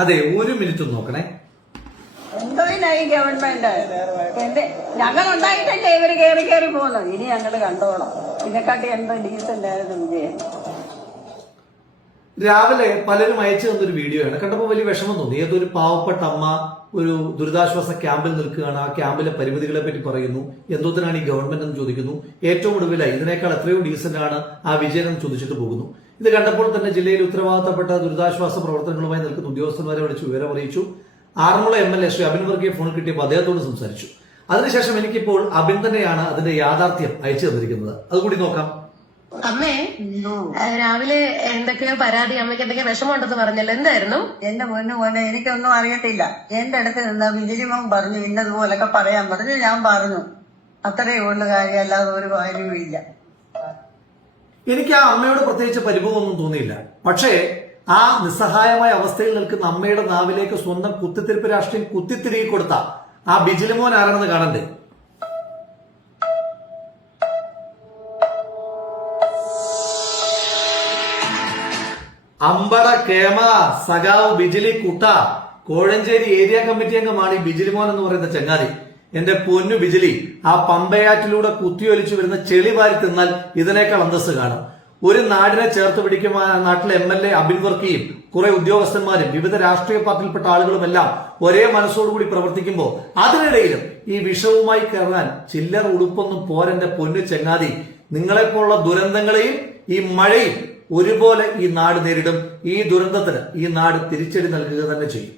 അതെ, ഒരു മിനിറ്റ് നോക്കണേ. എന്തോ ഈ ഗവൺമെന്റ് ഞങ്ങൾ ഉണ്ടായിട്ടല്ലേ ഇവര് കയറി പോകുന്നത്. ഇനി ഞങ്ങള് കണ്ടോളാം. ഇതിനെക്കാട്ടി എന്തോ ഡീസന്റ് ആയിരുന്നു വിജയൻ. രാവിലെ പലരും അയച്ചു തന്നൊരു വീഡിയോ ആണ്. കണ്ടപ്പോൾ വലിയ വിഷമം തോന്നി. ഏതൊരു പാവപ്പെട്ട അമ്മ ഒരു ദുരിതാശ്വാസ ക്യാമ്പിൽ നിൽക്കുകയാണ്. ആ ക്യാമ്പിലെ പരിമിതികളെ പറ്റി പറയുന്നു. എന്തോത്തിനാണ് ഈ ഗവൺമെന്റ് എന്ന് ചോദിക്കുന്നു. ഏറ്റവും ഒടുവിലായി ഇതിനേക്കാൾ എത്രയോ ഡീസന്റ് ആണ് ആ വിജയൻ എന്ന് ചോദിച്ചിട്ട് പോകുന്നു. ഇത് കണ്ടപ്പോൾ തന്നെ ജില്ലയിൽ ഉത്തരവാദിത്തപ്പെട്ട ദുരിതാശ്വാസ പ്രവർത്തനങ്ങളുമായി നിൽക്കുന്ന ഉദ്യോഗസ്ഥന്മാരെ വിളിച്ച് വിവരം അറിയിച്ചു. ആറന്മുള MLA ശ്രീ അബിൻ വർഗീയെ ഫോൺ കിട്ടിയപ്പോൾ അദ്ദേഹത്തോട് സംസാരിച്ചു. അതിനുശേഷം എനിക്കിപ്പോൾ അബിൻ തന്നെയാണ് അതിന്റെ യാഥാർത്ഥ്യം അയച്ചു തന്നിരിക്കുന്നത്. അതുകൂടി നോക്കാം. അമ്മേ, രാവിലെ എന്തൊക്കെയോ പരാതി, അമ്മയ്ക്ക് എന്തൊക്കെയോ വിഷമമുണ്ടെന്ന് പറഞ്ഞല്ലോ, എന്തായിരുന്നു? എന്റെ പോലെ എനിക്കൊന്നും അറിയത്തില്ല. എന്റെ അടുത്ത് നിന്ന് വിജിലിമം പറഞ്ഞു ഇന്നതുപോലൊക്കെ പറയാൻ പറഞ്ഞു. ഞാൻ പറഞ്ഞു. അത്രയേ ഉള്ള കാര്യം, അല്ലാതെ ഒരു കാര്യവും ഇല്ല. എനിക്ക് ആ അമ്മയോട് പ്രത്യേകിച്ച് പരിഭവമൊന്നും തോന്നിയില്ല. പക്ഷേ ആ നിസ്സഹായമായ അവസ്ഥയിൽ നിൽക്കുന്ന അമ്മയുടെ നാവിലേക്ക് സ്വന്തം കുത്തിത്തിരിപ്പ് രാഷ്ട്രീയം കുത്തിത്തിരികെ കൊടുത്ത ആ ബിജിലിമോൻ ആരാണെന്ന് കാണണ്ടേ? അമ്പട കേമ സഖാവ് ബിജിലി കുട്ട കോഴഞ്ചേരി ഏരിയ കമ്മിറ്റി അംഗമാണ് ഈ ബിജിലിമോൻ എന്ന് പറയുന്ന ചങ്ങാതി. എന്റെ പൊന്നു ബിജിലി, ആ പമ്പയാറ്റിലൂടെ കുത്തിയൊലിച്ചു വരുന്ന ചെളി വാരി തിന്നാൽ ഇതിനേക്കാൾ അന്തസ്സ് കാണും. ഒരു നാടിനെ ചേർത്ത് പിടിക്കുന്ന നാട്ടിലെ MLA അബിൻ വർക്കിയും കുറെ ഉദ്യോഗസ്ഥന്മാരും വിവിധ രാഷ്ട്രീയ പാർട്ടിയിൽപ്പെട്ട ആളുകളുമെല്ലാം ഒരേ മനസ്സോടുകൂടി പ്രവർത്തിക്കുമ്പോൾ അതിനിടയിലും ഈ വിഷവുമായി കയറാൻ ചില്ലറ ഉടുപ്പൊന്നും പോരെന്റെ പൊന്നു ചങ്ങാതി. നിങ്ങളെപ്പോലുള്ള ദുരന്തങ്ങളെയും ഈ മഴയും ഒരുപോലെ ഈ നാട് നേരിടും. ഈ ദുരന്തത്തിന് ഈ നാട് തിരിച്ചടി നൽകുക തന്നെ ചെയ്യും.